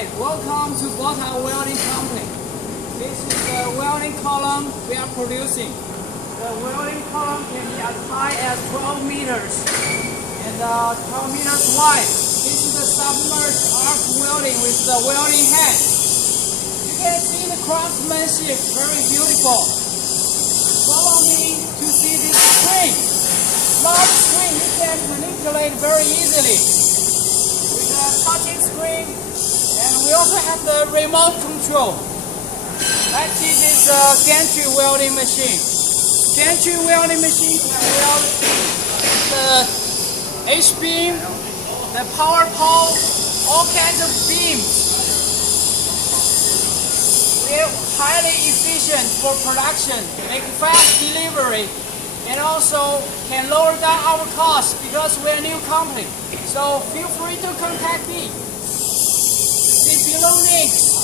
Hi, welcome to Bota Welding Company. This is the welding column we are producing. The welding column can be as high as 12 meters and 12 meters wide. This is the submerged arc welding with the welding head. You can see the craftsmanship, very beautiful. Follow me to see this spring. Large spring you can manipulate very easily with a touching screen, and we also have the remote control. Let's see this Gantry Welding Machine. Gantry Welding Machine can weld the H-beam, the power pole, all kinds of beams. We're highly efficient for production, make fast delivery, and also can lower down our costs because we're a new company. So feel free to contact me. See below links.